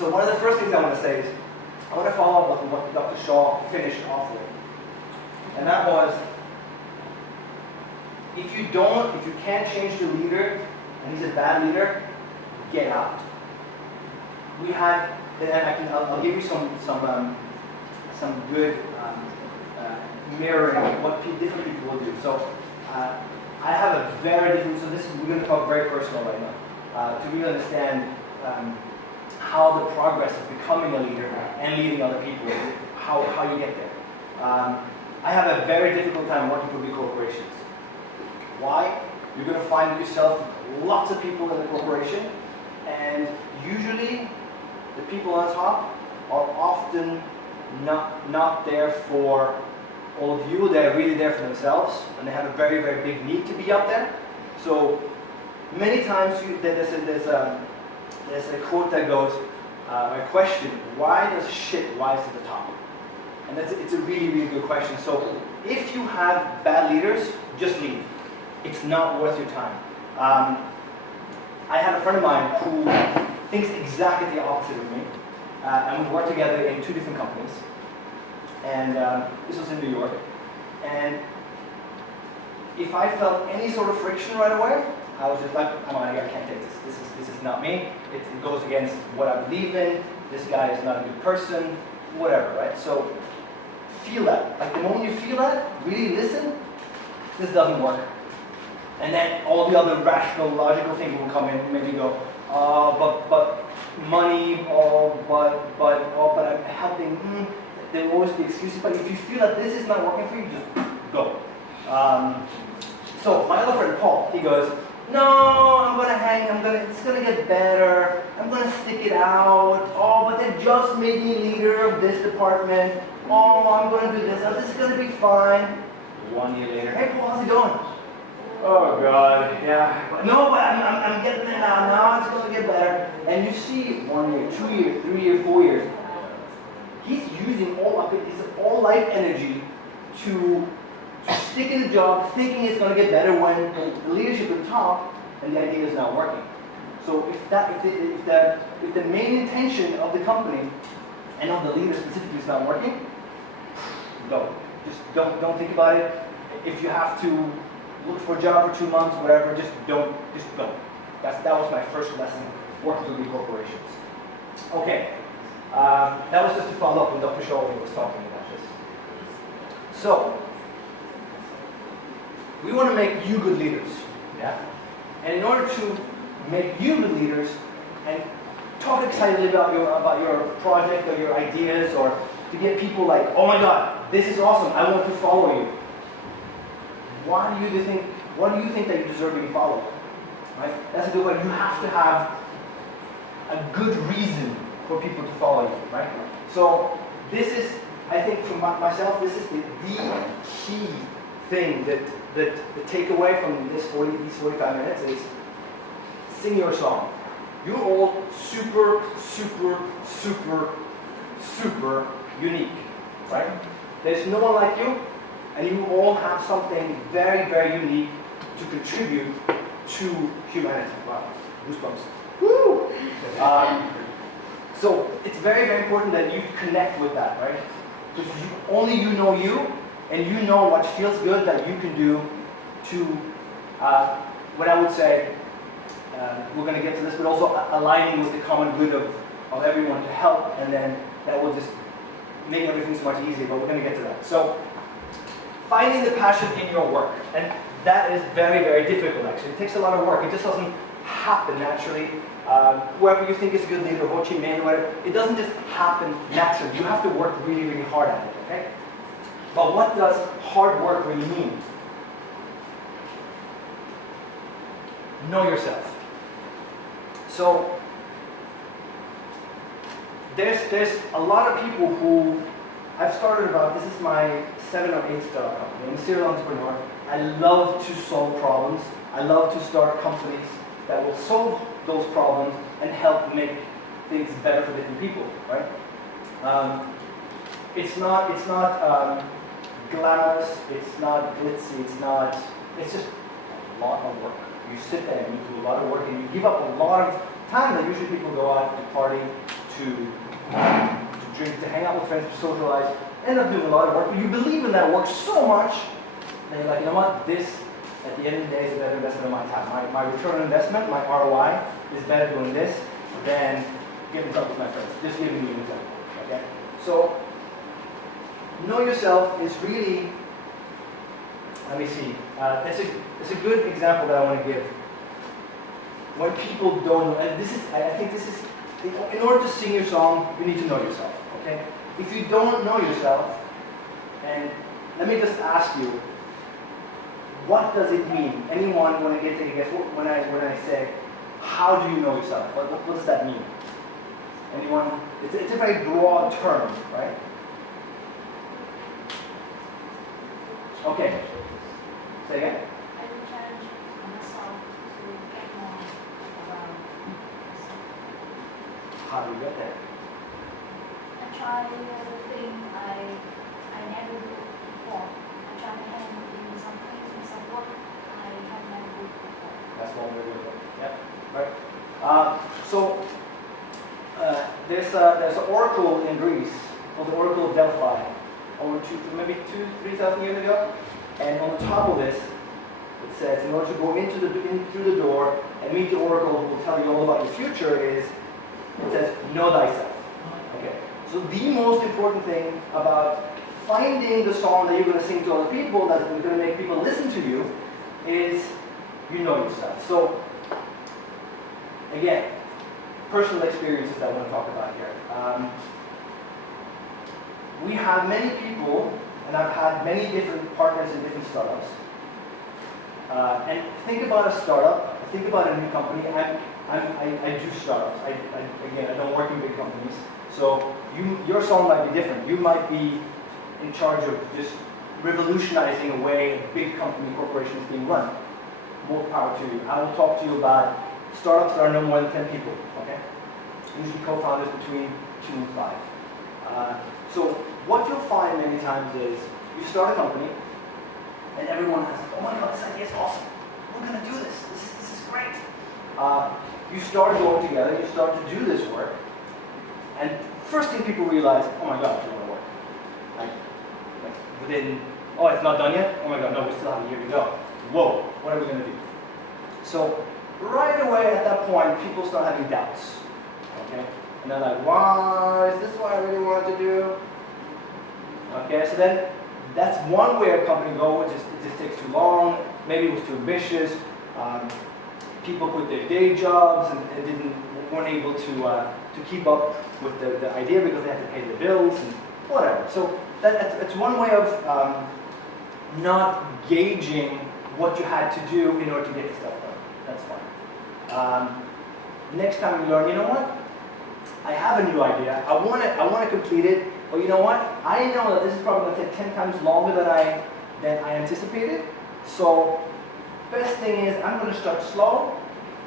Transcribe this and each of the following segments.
So one of the first things I want to say is, I want to follow up on what Dr. Shaw finished off with. And that was, if you can't change the leader, and he's a bad leader, get out. We had, and I'll give you some good mirroring what different people will do. So I have a very different, so we're going to talk very personal right now, to really understand how the progress of becoming a leader and leading other people, how you get there. I have a very difficult time working for big corporations. Why? You're going to find yourself lots of people in the corporation, and usually the people on top are often not there for all of you. They're really there for themselves, and they have a very, very big need to be up there. So many times there's a quote that goes, a question, why does shit rise to the top? And it's a really, really good question. So if you have bad leaders, just leave. It's not worth your time. I had a friend of mine who thinks exactly the opposite of me. And we worked together in 2 different companies. And this was in New York. And if I felt any sort of friction right away, I was just like, I'm out of here, I can't take this. This is not me. It goes against what I believe in. This guy is not a good person. Whatever, right? So feel that. Like the moment you feel that, really listen, this doesn't work. And then all the other rational, logical things will come in, maybe go, but money, but I'm helping. There will always be excuses. But if you feel that this is not working for you, just go. So my other friend Paul, he goes, no, I'm gonna hang. It's gonna get better. I'm gonna stick it out. Oh, but they just made me leader of this department. Oh, I'm gonna do this. Oh, this is gonna be fine. 1 year later, hey Paul, how's it going? Oh God, yeah. No, but I'm getting there now. Now it's gonna get better. And you see 1 year, 2 years, 3 years, 4 years. He's using his all life energy to stick in the job, thinking it's going to get better when the leadership at the top and the idea is not working. So if the main intention of the company and of the leader specifically is not working, go. Just don't think about it. If you have to look for a job for 2 months, whatever, just go. That was my first lesson working with big corporations. Okay. That was just to follow up when Dr. Shaw was talking about this. So, we want to make you good leaders, yeah? And in order to make you good leaders and talk excitedly about your project or your ideas, or to get people like, oh my God, this is awesome, I want to follow you. What do you think that you deserve to be followed? Right? That's a good one. You have to have a good reason for people to follow you, right? So this is, I think for myself, this is the key thing that the takeaway from these 45 minutes is sing your song. You're all super, super, super, super unique, right? There's no one like you, and you all have something very, very unique to contribute to humanity. Wow, goosebumps. Woo! So it's very, very important that you connect with that, right? Because only you know you, and you know what feels good that you can do to, what I would say, we're going to get to this, but also aligning with the common good of everyone to help, and then that will just make everything so much easier, but we're going to get to that. So, finding the passion in your work, and that is very, very difficult actually. It takes a lot of work. It just doesn't happen naturally. Whoever you think is a good leader, Ho Chi Minh or whatever, it doesn't just happen naturally. You have to work really, really hard at it, okay? But what does hard work really mean? Know yourself. So, there's a lot of people who, I've started about, this is my 7th or 8th startup company. I'm a serial entrepreneur. I love to solve problems. I love to start companies that will solve those problems and help make things better for different people, right? It's not glamorous, it's not glitzy, it's just a lot of work. You sit there and you do a lot of work and you give up a lot of time that usually people go out to party, to drink, to hang out with friends, to socialize, end up doing a lot of work, but you believe in that work so much that you're like, you know what, this, at the end of the day, is a better investment of my time. My return on investment, my ROI, is better doing this than getting drunk with my friends. Just giving you an example, okay? So, know yourself is really, let me see, it's a good example that I want to give. When people don't know, and this is, I think this is, in order to sing your song, you need to know yourself, okay? If you don't know yourself, and let me just ask you, what does it mean? Anyone want to take a guess? When I say, how do you know yourself? What does that mean? Anyone? It's a very broad term, right? Okay. Say again? I will challenge myself to get more around myself. How do you get there? I try the thing I never do before. I try my hand in some things, in some work I have never do before. That's one way to do it. Yep. Right. There's an oracle in Greece called the Oracle of Delphi, over maybe 3,000 years ago. And on the top of this, it says, in order to go in through the door and meet the oracle who will tell you all about your future, it says, know thyself. Okay. So the most important thing about finding the song that you're going to sing to other people, that's going to make people listen to you, is you know yourself. So, again, personal experiences that I want to talk about here. We have many people, and I've had many different partners in different startups. And think about a startup, think about a new company. I do startups. Again, I don't work in big companies. So your song might be different. You might be in charge of just revolutionizing the way a big company, corporation is being run. More power to you. I will talk to you about startups that are no more than 10 people. Okay? Usually co-founders between 2 and 5. So what you'll find many times is you start a company and everyone has, oh my God, this idea is awesome. We're going to do this. This is great. You start going together, you start to do this work, and first thing people realize, oh my God, it's not going to work. Like within, oh, it's not done yet? Oh my God, no, we still have a year to go. Whoa, what are we going to do? So right away at that point, people start having doubts. Okay? And they're like, why is this what I really want to do? Okay, so then that's one way a company goes. It just takes too long. Maybe it was too ambitious. People quit their day jobs and weren't able to keep up with the idea because they had to pay the bills and whatever. So it's one way of not gauging what you had to do in order to get the stuff done. That's fine. Next time you learn, you know what? I have a new idea. I want to complete it. But you know what? I know that this is probably going to take 10 times longer than I anticipated. So best thing is I'm going to start slow.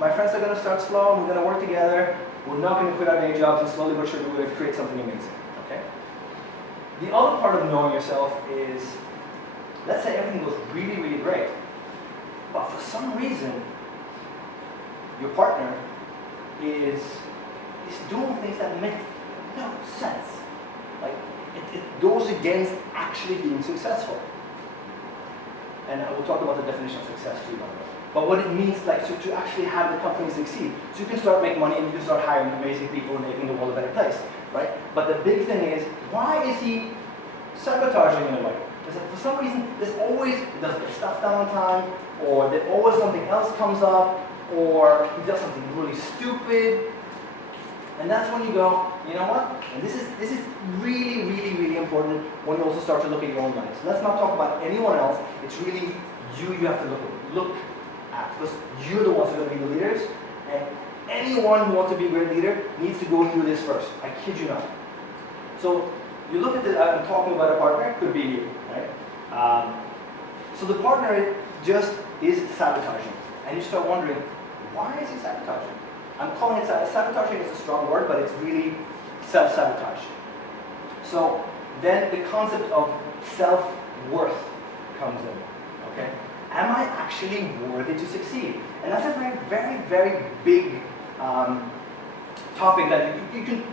My friends are going to start slow. We're going to work together. We're not going to quit our day jobs, and slowly but surely we're going to create something amazing. Okay? The other part of knowing yourself is, let's say everything goes really, really great, but for some reason your partner is doing things that make no sense. Like it goes against actually being successful. And I will talk about the definition of success too, by the way. But what it means, like, to actually have the company succeed. So you can start making money and you can start hiring amazing people and making the world a better place, right? But the big thing is, why is he sabotaging in a way? Because for some reason, he doesn't get stuff done on time, or that always something else comes up, or he does something really stupid. And that's when you go, you know what? And this is really, really, really important when you also start to look at your own life. So let's not talk about anyone else. It's really you have to look at. Because you're the ones who are going to be the leaders. And anyone who wants to be a great leader needs to go through this first. I kid you not. So you look at I'm talking about a partner, could be you, right? So the partner just is sabotaging. And you start wondering, why is he sabotaging? I'm calling it sabotaging is a strong word, but it's really self-sabotage. So then the concept of self-worth comes in. Okay? Am I actually worthy to succeed? And that's a very, very, very big topic that you can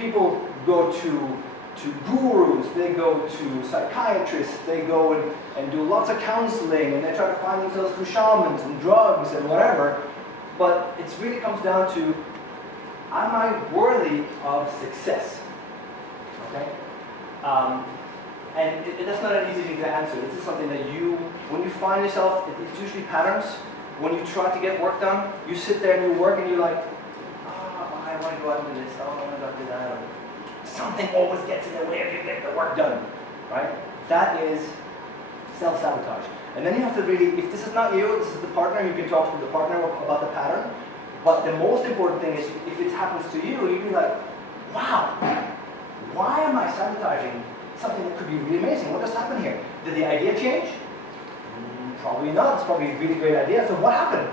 people go to gurus, they go to psychiatrists, they go and do lots of counseling, and they try to find themselves through shamans and drugs and whatever. But it really comes down to, am I worthy of success? Okay? And that's not an easy thing to answer. This is something that when you find yourself, it's usually patterns. When you try to get work done, you sit there and you work and you're like, oh, I want to go out and do this, oh, I want to go out and do that. Something always gets in the way of you getting the work done, right? That is self-sabotage. And then you have to really, if this is not you, this is the partner, you can talk to the partner about the pattern. But the most important thing is, if it happens to you, you'd be like, wow, why am I sabotaging something that could be really amazing? What just happened here? Did the idea change? Probably not. It's probably a really great idea. So what happened?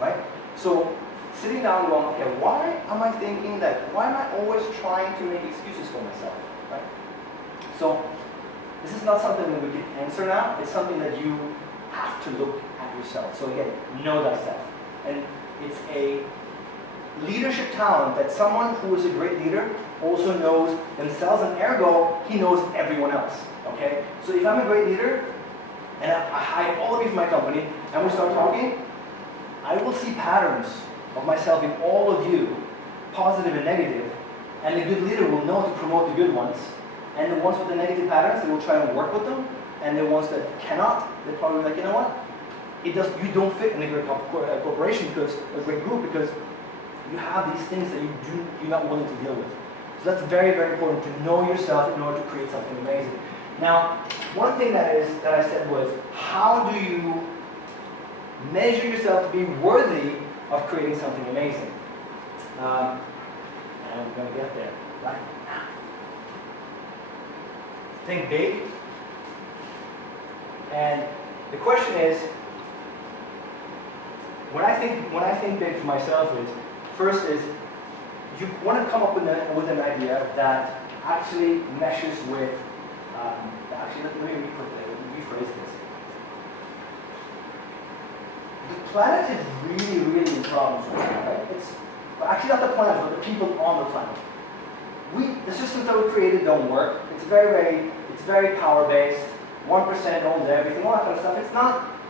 Right? So sitting down going, okay, why am I thinking that? Why am I always trying to make excuses for myself? Right? So this is not something that we can answer now. It's something that you have to look at yourself. So again, know thyself. And it's a leadership talent that someone who is a great leader also knows themselves, and ergo, he knows everyone else. Okay? So if I'm a great leader, and I hire all of you from my company, and we start talking, I will see patterns of myself in all of you, positive and negative, and the good leader will know to promote the good ones, and the ones with the negative patterns, they will try and work with them, and the ones that cannot, they're probably like, you know what? You don't fit in a great corporation, because a great group, because you have these things that you're not willing to deal with. So that's very, very important to know yourself in order to create something amazing. Now, one thing that I said was, how do you measure yourself to be worthy of creating something amazing? And we're going to get there right now. Think big. And the question is, when I think big for myself is, first is, you want to come up with an idea that actually meshes with, actually let me rephrase this. The planet is really, really in problems right now, right? Actually not the planet, but the people on the planet. The systems that we created don't work. It's very power-based. 1% owns everything, all that kind of stuff.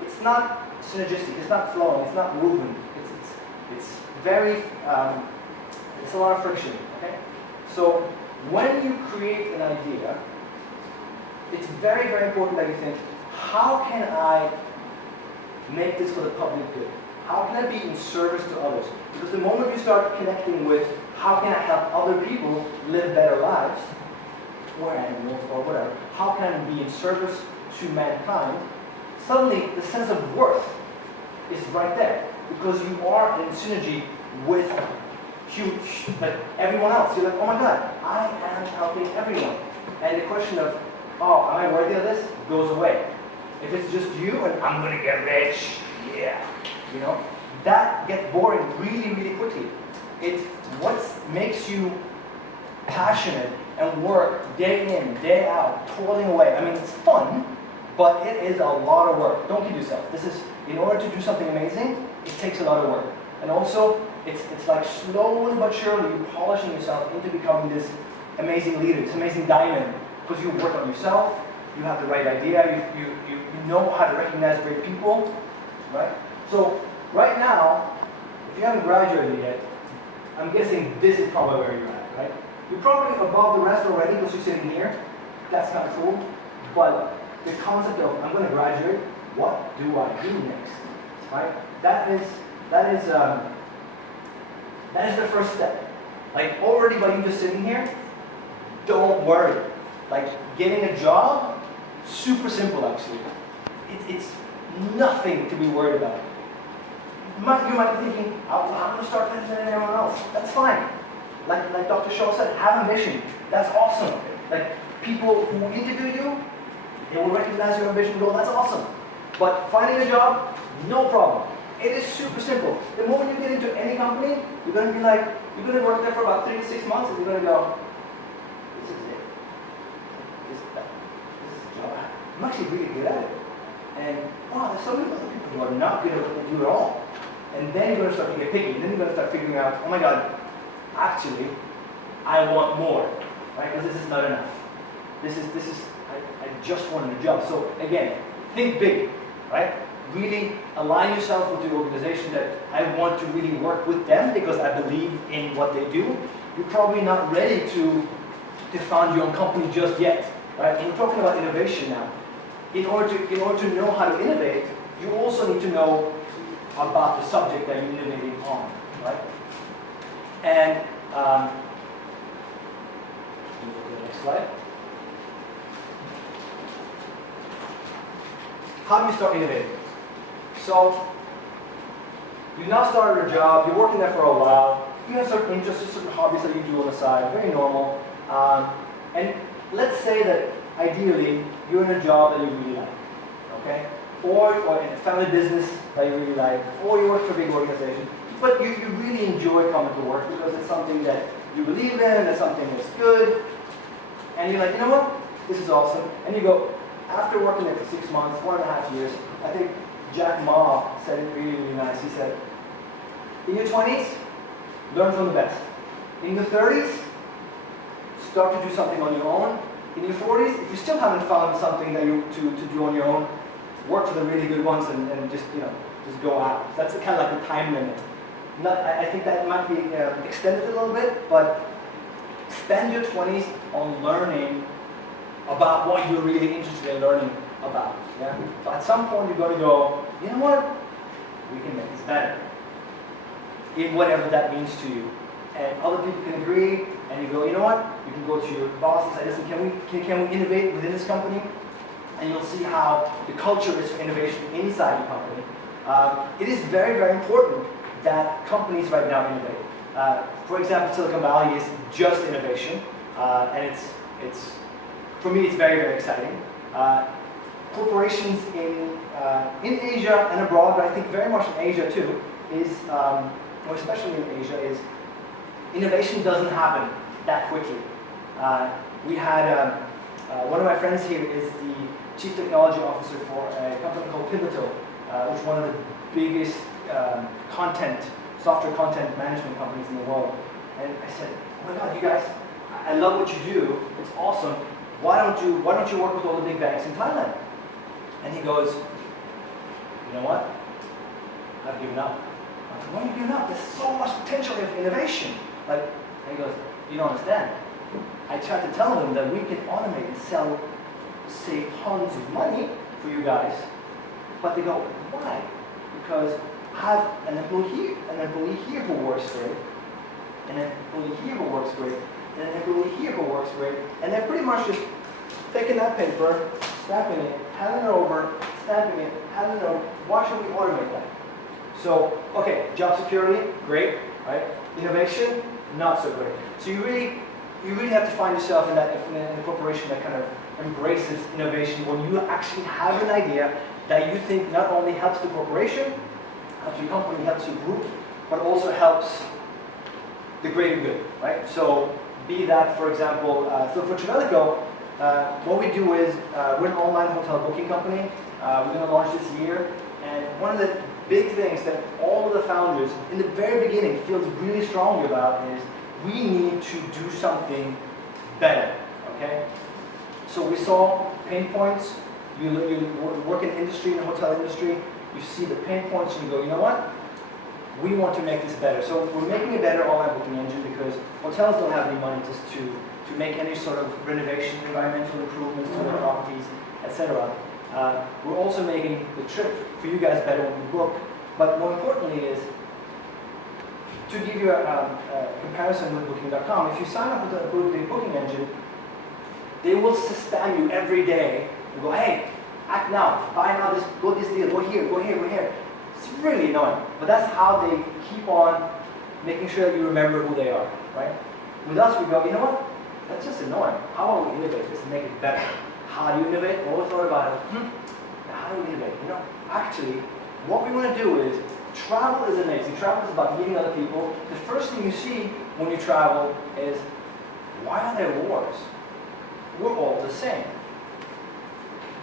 It's not synergistic, it's not flowing, it's not movement. It's very, it's a lot of friction, okay? So when you create an idea, it's very, very important that you think, how can I make this for the public good? How can I be in service to others? Because the moment you start connecting with, how can I help other people live better lives, or animals, or whatever, how can I be in service to mankind, suddenly the sense of worth is right there. Because you are in synergy with like everyone else. You're like, oh my God, I am helping everyone. And the question of, oh, am I worthy of this, goes away. If it's just you and I'm going to get rich, yeah, you know, that gets boring really, really quickly. It's what makes you passionate and work day in, day out, toiling away. I mean, it's fun, but it is a lot of work. Don't kid yourself. In order to do something amazing, it takes a lot of work. And also, it's like slowly but surely you're polishing yourself into becoming this amazing leader, this amazing diamond, because you work on yourself, you have the right idea, you know how to recognize great people, right? So right now, if you haven't graduated yet, I'm guessing this is probably where you're at, right? You're probably above the rest already because you're sitting here. That's kind of cool. But the concept of I'm going to graduate, what do I do next, right? That is the first step. Like already by you just sitting here, don't worry. Like getting a job, super simple actually. It's nothing to be worried about. You might be thinking, I'm going to start better than everyone else. That's fine. Like Dr. Shaw said, have ambition. That's awesome. Like people who interview you, they will recognize your ambition and go, that's awesome. But finding a job, no problem. It is super simple. The moment you get into any company, you're going to be like, you're going to work there for about 3 to 6 months, and you're going to go, this is it. This is the job. I'm actually really good at it. And wow, there's so many other people who are not good at what they do at all. And then you're going to start to get picky. And then you're going to start figuring out, oh my God, actually, I want more, right? Because this is not enough. I just want a job. So again, think big, right? Really align yourself with the organization that I want to really work with them because I believe in what they do. You're probably not ready to found your own company just yet, right? And we're talking about innovation now. In order to know how to innovate, you also need to know about the subject that you're innovating on, right? And move to the next slide. How do you start innovating? So you now started a job, you're working there for a while, you have certain interests, certain hobbies that you do on the side, very normal. And let's say that ideally you're in a job that you really like, okay? Or in a family business that you really like, or you work for a big organization, but you really enjoy coming to work because it's something that you believe in, it's something that's good, and you're like, you know what, this is awesome. And you go, after working there for 6 months, 1.5 years, I think Jack Ma said it really, really nice. He said, in your 20s, learn from the best. In your 30s, start to do something on your own. In your 40s, if you still haven't found something that you to do on your own, work for the really good ones and just go out. That's kind of like the time limit. I think that might be extended a little bit, but spend your 20s on learning about what you're really interested in learning about. Yeah? So at some point you're going to go, you know what? We can make this better. In whatever that means to you. And other people can agree, and you go, you know what? You can go to your boss and say, listen, can we innovate within this company? And you'll see how the culture is for innovation inside the company. It is very, very important that companies right now innovate. For example, Silicon Valley is just innovation, and it's for me, it's very, very exciting. Corporations in Asia and abroad, but I think very much in Asia too, or especially in Asia, is innovation doesn't happen that quickly. We had one of my friends here is the Chief Technology Officer for a company called Pivotal, which is one of the biggest software content management companies in the world. And I said, oh my God, you guys, I love what you do. It's awesome. Why don't you work with all the big banks in Thailand? And he goes, you know what? I've given up. I said, why are you giving up? There's so much potential in innovation. And he goes, you don't understand. I tried to tell them that we can automate and save tons of money for you guys. But they go, why? Because I have an employee here who works great, and an employee here who works great, and an employee here who works great, and they're pretty much just taking that paper, snapping it, handing it over, stamping it, handing it over. Why should we automate that? So, okay, job security, great, right? Innovation, not so great. So you really have to find yourself in a corporation that kind of embraces innovation when you actually have an idea that you think not only helps the corporation, helps your company, helps your group, but also helps the greater good, right? So be that, for example, so for Trevelico, what we do is we're an online hotel booking company. We're going to launch this year, and one of the big things that all of the founders in the very beginning feels really strongly about is we need to do something better, okay? So we saw pain points. You work in industry, in the hotel industry, you see the pain points and you go, you know what? We want to make this better. So we're making a better online booking engine because hotels don't have any money to make any sort of renovation, environmental improvements to their properties, etc. We're also making the trip for you guys better when you book. But more importantly is, to give you a comparison with Booking.com, if you sign up with the booking engine, they will spam you every day and go, hey, act now, buy now, go this deal, go here, go here. It's really annoying, but that's how they keep on making sure that you remember who they are, right? With us, we go, you know what? That's just annoying. How about we innovate this and make it better? How do you innovate? Always thought about it. How do we innovate? Actually, what we want to do is, travel is amazing. Travel is about meeting other people. The first thing you see when you travel is, why are there wars? We're all the same.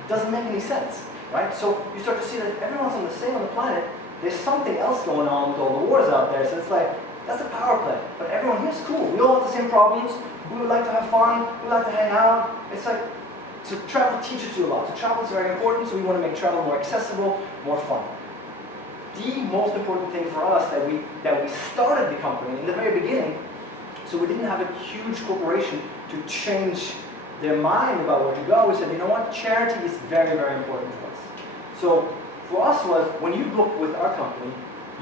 Doesn't make any sense, right? So you start to see that everyone's on the planet. There's something else going on with all the wars out there. So it's like, That's a power play. But everyone here's cool. We all have the same problems. We would like to have fun. We like to hang out. It's like, so travel teaches you a lot. So travel is very important, so we want to make travel more accessible, more fun. The most important thing for us that we started the company in the very beginning, so we didn't have a huge corporation to change their mind about where to go. We said, you know what, charity is very, very important to us. So for us was, when you book with our company,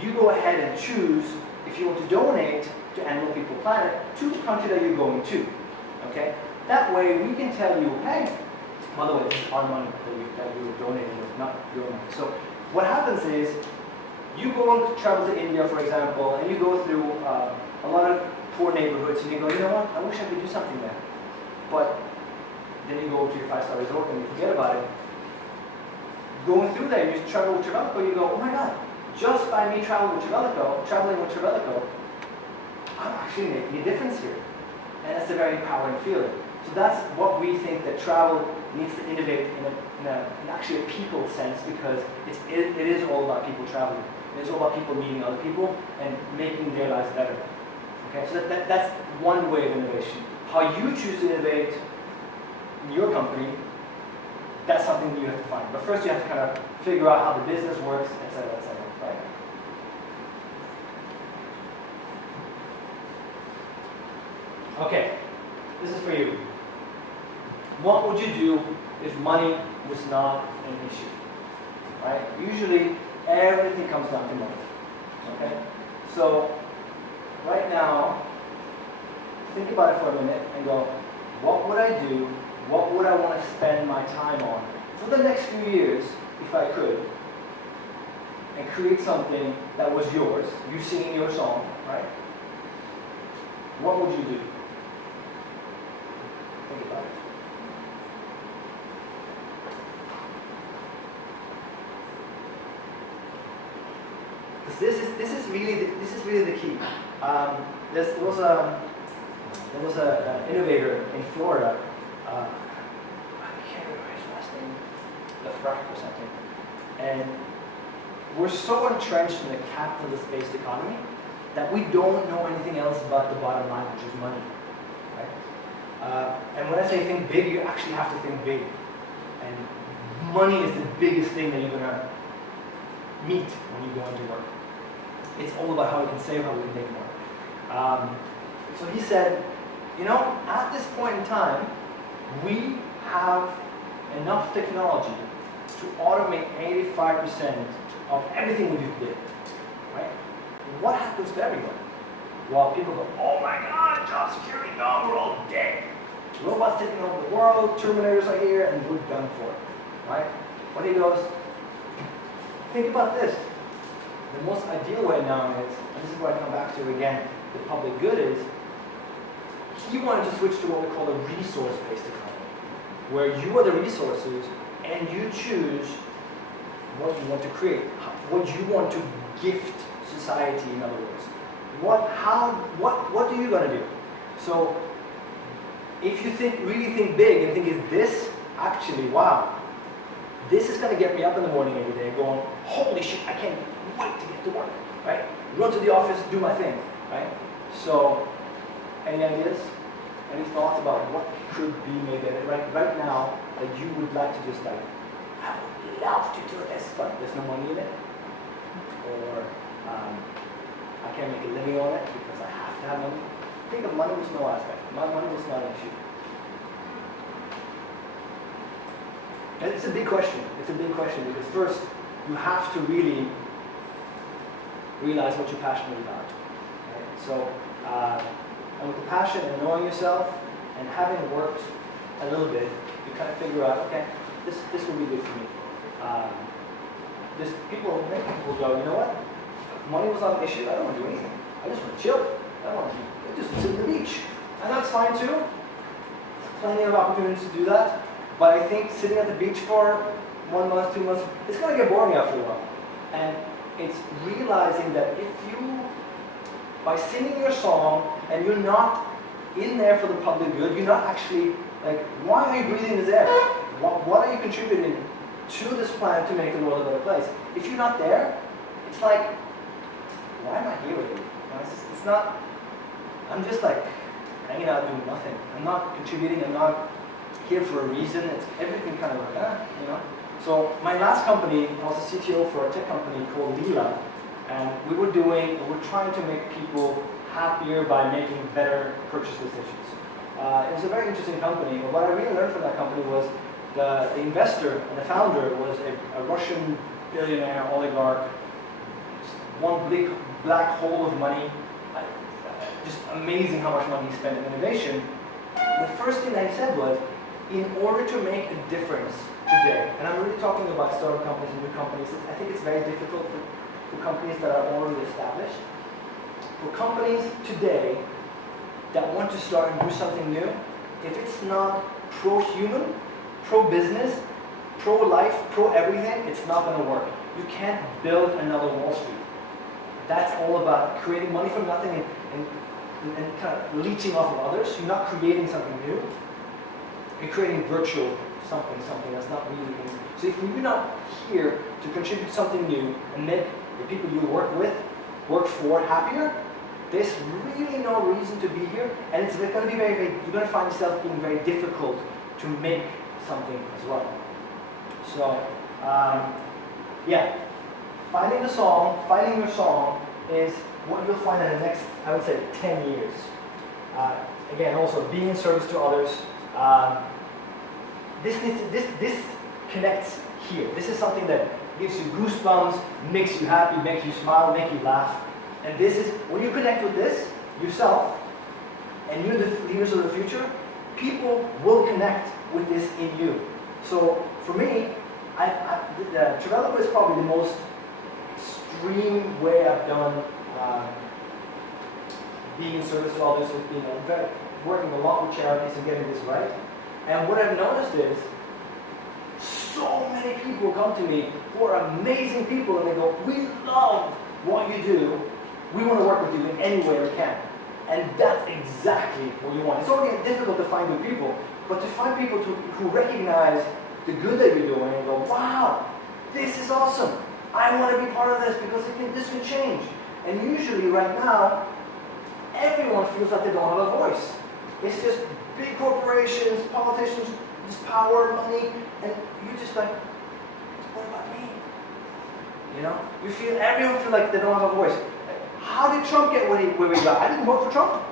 you go ahead and choose if you want to donate to Animal People Planet to the country that you're going to. Okay? That way we can tell you, hey, by the way, this is our money that you're donating with, not your money. So what happens is, you go and travel to India, for example, and you go through a lot of poor neighborhoods, and you go, you know what, I wish I could do something there. But then you go to your 5-star resort and you forget about it. Going through there, you travel with Trevelico, you go, oh my God, just by me traveling with Trevelico, I'm actually making a difference here. And that's a very empowering feeling. So that's what we think that travel needs to innovate in actually a people sense, because it is all about people traveling. It is all about people meeting other people and making their lives better. Okay, so that's one way of innovation. How you choose to innovate in your company, that's something that you have to find. But first you have to kind of figure out how the business works, etc., right? Okay, this is for you. What would you do if money was not an issue? Right? Usually, everything comes down to money. Okay? So, right now, think about it for a minute and go, what would I do? What would I want to spend my time on for the next few years, if I could, and create something that was yours, you singing your song, right? What would you do? Think about it. This is really the key. There was an innovator in Florida. I can't remember his last name, Lefrak or something. And we're so entrenched in a capitalist-based economy that we don't know anything else but the bottom line, which is money. Right? And when I say think big, you actually have to think big. And money is the biggest thing that you're gonna meet when you go into work. It's all about how we can save, how we can make more. So he said, you know, at this point in time, we have enough technology to automate 85% of everything we do today. Right? What happens to everyone? Well, people go, oh my God, job security, no, we're all dead. Robots taking over the world, Terminators are here, and we're done for. Right? When he goes, think about this. The most ideal way now is, and this is where I come back to again, the public good is, he wanted to switch to what we call a resource-based economy, where you are the resources and you choose what you want to create, what you want to gift society, in other words. What are you going to do? So, if you really think big and think, is this actually, wow, this is going to get me up in the morning every day going, holy shit, I can't wait to get to work, right? Run to the office, do my thing, right? So, any ideas? Any thoughts about what could be maybe right now that you would like to just like, I would love to do this, but there's no money in it? Or I can't make a living on it because I have to have money? Think of money was no aspect. Money was not an issue. And it's a big question. It's a big question because first, you have to really realize what you're passionate about. Right? So, and with the passion and knowing yourself and having worked a little bit, you kind of figure out, okay, this will be good for me. Many people go, you know what? If money was not an issue, I don't want to do anything. I just want to chill. I want to just sit on the beach. And that's fine too. Plenty of opportunities to do that. But I think sitting at the beach for 1 month, 2 months, it's going to get boring after a while. And it's realizing that if you, by singing your song, and you're not in there for the public good, you're not actually, like, why are you breathing this air? What are you contributing to this planet to make the world a better place? If you're not there, it's like, why am I here with you? It's not, I'm just like hanging out doing nothing. I'm not contributing, I'm not here for a reason. It's everything kind of like, you know. So my last company, I was a CTO for a tech company called Lila, and we're trying to make people happier by making better purchase decisions. It was a very interesting company, but what I really learned from that company was the investor and the founder was a Russian billionaire oligarch, just one big black hole of money, just amazing how much money he spent in innovation. The first thing that he said was, in order to make a difference today, and I'm really talking about startup companies and new companies, I think it's very difficult for companies that are already established. For companies today that want to start and do something new, if it's not pro-human, pro-business, pro-life, pro-everything, it's not going to work. You can't build another Wall Street. That's all about creating money from nothing and kind of leeching off of others. You're not creating something new. You're creating virtual something that's not really new. So if you're not here to contribute something new and make the people you work for happier, there's really no reason to be here, and it's going to be you're going to find yourself being very difficult to make something as well. So, yeah, finding your song is what you'll find in the next, I would say, 10 years. Again, also being in service to others. This connects here. This is something that gives you goosebumps, makes you happy, makes you smile, makes you laugh. And this is, when you connect with this, yourself, and you're the leaders of the future, people will connect with this in you. So for me, Developer is probably the most extreme way I've done being in service to others, working a lot with charities and getting this right. And what I've noticed is, so many people come to me who are amazing people and they go, we love what you do, we want to work with you in any way we can. And that's exactly what you want. It's already difficult to find good people, but to find people who recognize the good that you're doing and go, wow, this is awesome. I want to be part of this because this can change. And usually right now, everyone feels like they don't have a voice. It's just big corporations, politicians, just power, money, and you're just like, what about me? You know? Everyone feels like they don't have a voice. How did Trump get where we got? I didn't vote for Trump.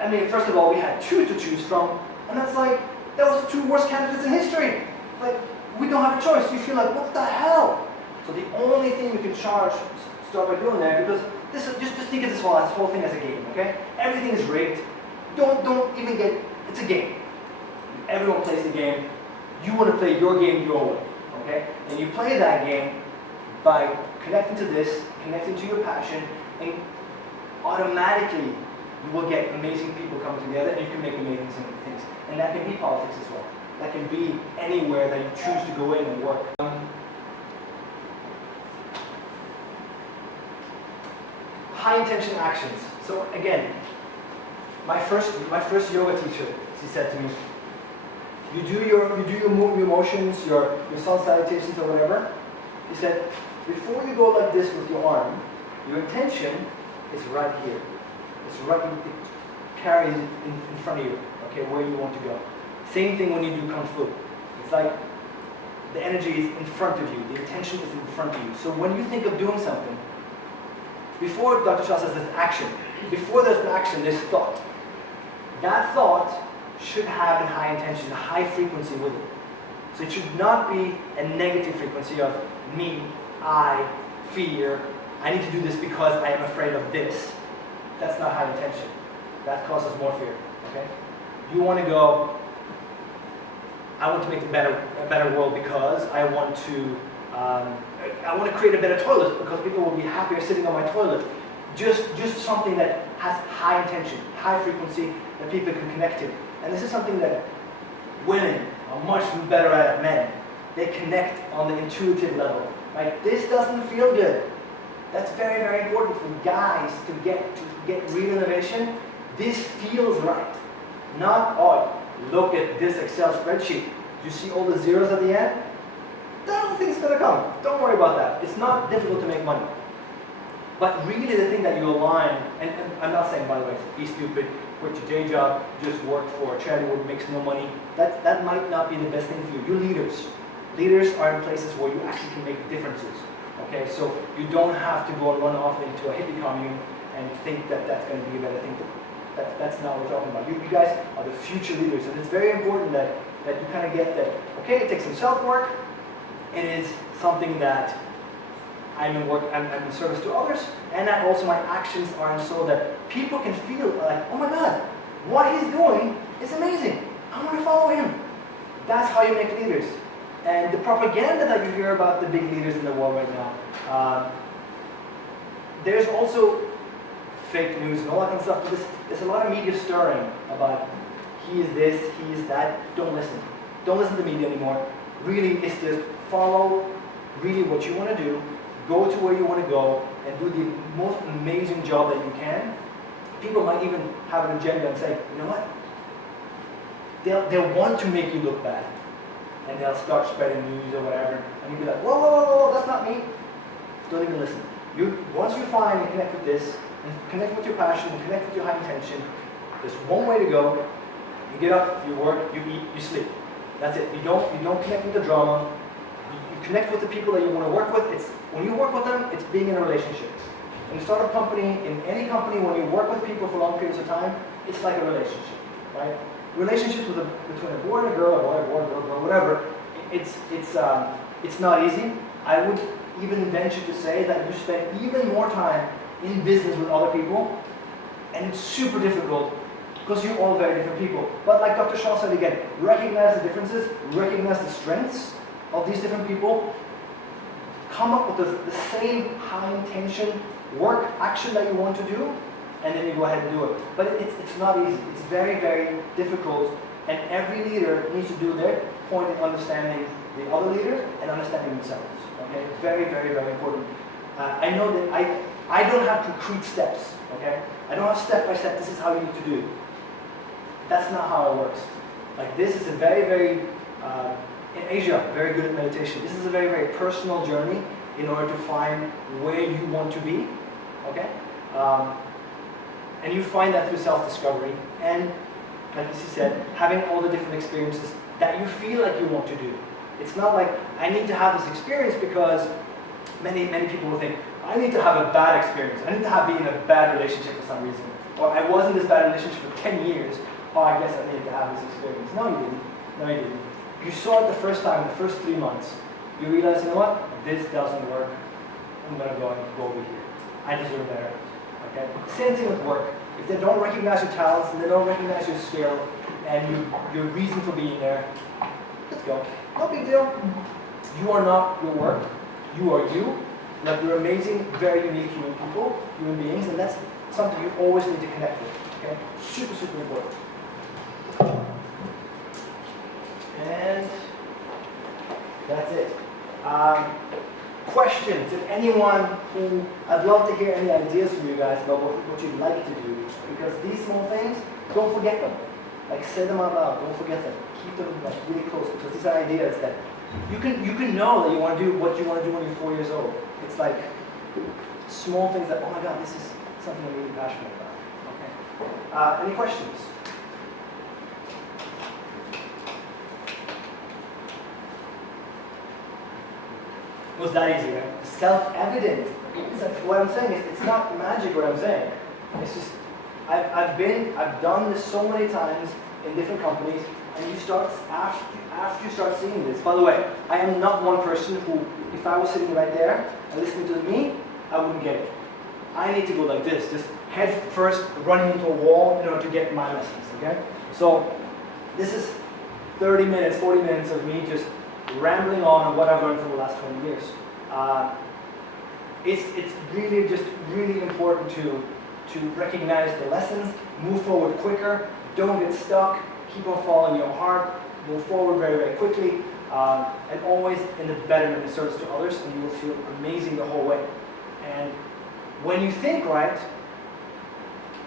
I mean, first of all, we had two to choose from, and that's like, that was the two worst candidates in history. Like, we don't have a choice. You feel like, what the hell? So the only thing we can start by doing there, because just think of this whole thing as a game, okay? Everything is rigged. Don't even it's a game. Everyone plays the game. You want to play your game your way, okay? And you play that game by connecting to this, connecting to your passion, and automatically you will get amazing people coming together and you can make amazing things. And that can be politics as well. That can be anywhere that you choose to go in and work. High intention actions. So again, my first yoga teacher, she said to me, you do your motions, your sun salutations or whatever. He said, before you go like this with your arm, your intention is right here. It's right, it carries it in front of you, okay, where you want to go. Same thing when you do Kung Fu. It's like the energy is in front of you, the intention is in front of you. So when you think of doing something, before Dr. Shah says there's action, before there's action, there's thought. That thought should have a high intention, a high frequency with it. So it should not be a negative frequency of me, I, fear, I need to do this because I am afraid of this. That's not high intention. That causes more fear, okay? You want to go, I want to make a better world because I want to create a better toilet because people will be happier sitting on my toilet. Just something that has high intention, high frequency that people can connect to. And this is something that women are much better at than men. They connect on the intuitive level. Right? This doesn't feel good. That's very, very important for guys to get real innovation. This feels right. Not, oh, look at this Excel spreadsheet. You see all the zeros at the end? I don't think it's going to come. Don't worry about that. It's not difficult to make money. But really the thing that you align, and I'm not saying, by the way, be stupid, quit your day job, just work for a charity where it makes no money. That might not be the best thing for you. You're leaders. Leaders are in places where you actually can make differences. Okay, so you don't have to go and run off into a hippie commune and think that that's going to be a better thing. That's not what we're talking about. You guys are the future leaders, and it's very important that you kind of get that, okay, it takes some self-work. It is something that I'm in service to others, and that also my actions are so that people can feel like, oh my God, what he's doing is amazing. I want to follow him. That's how you make leaders. And the propaganda that you hear about the big leaders in the world right now, there's also fake news and all that kind of stuff, but there's a lot of media stirring about he is this, he is that. Don't listen. Don't listen to media anymore. Really, it's just follow really what you want to do, go to where you want to go, and do the most amazing job that you can. People might even have an agenda and say, you know what? They'll want to make you look bad. And they'll start spreading news or whatever. And you'll be like, whoa, whoa, whoa, whoa, that's not me. Don't even listen. Once you find and connect with this, and connect with your passion, and connect with your high intention, there's one way to go. You get up, you work, you eat, you sleep. That's it. You don't connect with the drama. You connect with the people that you want to work with. When you work with them, it's being in a relationship. In a startup company, in any company, when you work with people for long periods of time, it's like a relationship, right? Relationships between a boy and a girl, a boy, girl, whatever, it's not easy. I would even venture to say that you spend even more time in business with other people, and it's super difficult because you're all very different people. But like Dr. Shaw said again, recognize the differences, recognize the strengths of these different people, come up with the same high intention work action that you want to do, and then you go ahead and do it. But it's not easy. It's very, very difficult, and every leader needs to do their point in understanding the other leader and understanding themselves. Okay, it's very, very, very important. I know that I don't have concrete steps. Okay, I don't have step by step. This is how you need to do. That's not how it works. Like this is a very, very in Asia, very good at meditation. This is a very, very personal journey in order to find where you want to be. Okay. And you find that through self-discovery and, like you said, having all the different experiences that you feel like you want to do. It's not like, I need to have this experience because many people will think, I need to have a bad experience. I need to be in a bad relationship for some reason. Or I was in this bad relationship for 10 years. Oh, I guess I needed to have this experience. No, you didn't. No, you didn't. You saw it the first time, the first 3 months. You realize, you know what? This doesn't work. I'm going to go over here. I deserve better. Okay? Same thing with work. If they don't recognize your talents and they don't recognize your skill and your reason for being there, let's go. No big deal. You are not your work. You are you. Like you're amazing, very unique human beings, and that's something you always need to connect with. Okay? Super, super important. And that's it. Questions? If anyone I'd love to hear any ideas from you guys about what you'd like to do, because these small things, don't forget them. Like say them out loud. Don't forget them. Keep them like really close, because these are ideas that you can know that you want to do what you want to do when you're 4 years old. It's like small things that, oh my God, this is something I'm really passionate about. Okay. Any questions? It was that easy, right? Self-evident. What I'm saying is, it's not magic. What I'm saying, it's just I've done this so many times in different companies, and you start after you start seeing this. By the way, I am not one person who, if I was sitting right there and listening to me, I wouldn't get it. I need to go like this, just head first, running into a wall in order to get my lessons. Okay? So this is 30 minutes, 40 minutes of me just rambling on what I've learned from the last 20 years. It's really just really important to recognize the lessons, move forward quicker, don't get stuck, keep on following your heart, move forward very, very quickly, and always in the betterment and service to others, and you will feel amazing the whole way. And when you think right,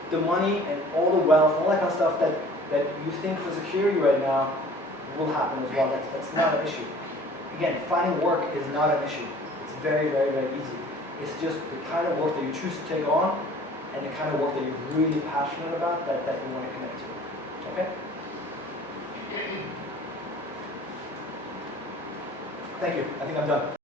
the money and all the wealth, all that kind of stuff that you think for security right now will happen as well. That's not an issue. Again, finding work is not an issue. It's very, very, very easy. It's just the kind of work that you choose to take on and the kind of work that you're really passionate about that you want to connect to. Okay? Thank you. I think I'm done.